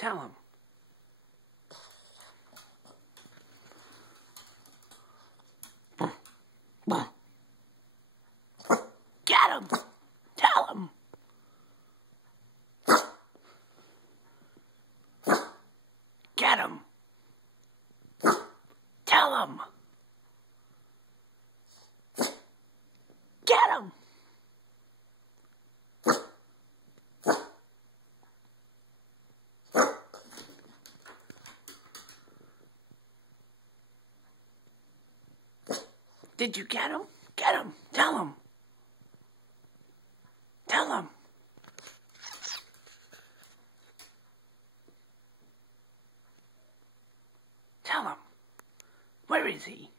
Tell him. Get him! Tell him! Get him! Tell him! Get him! Did you get him? Get him! Tell him! Tell him! Tell him! Where is he?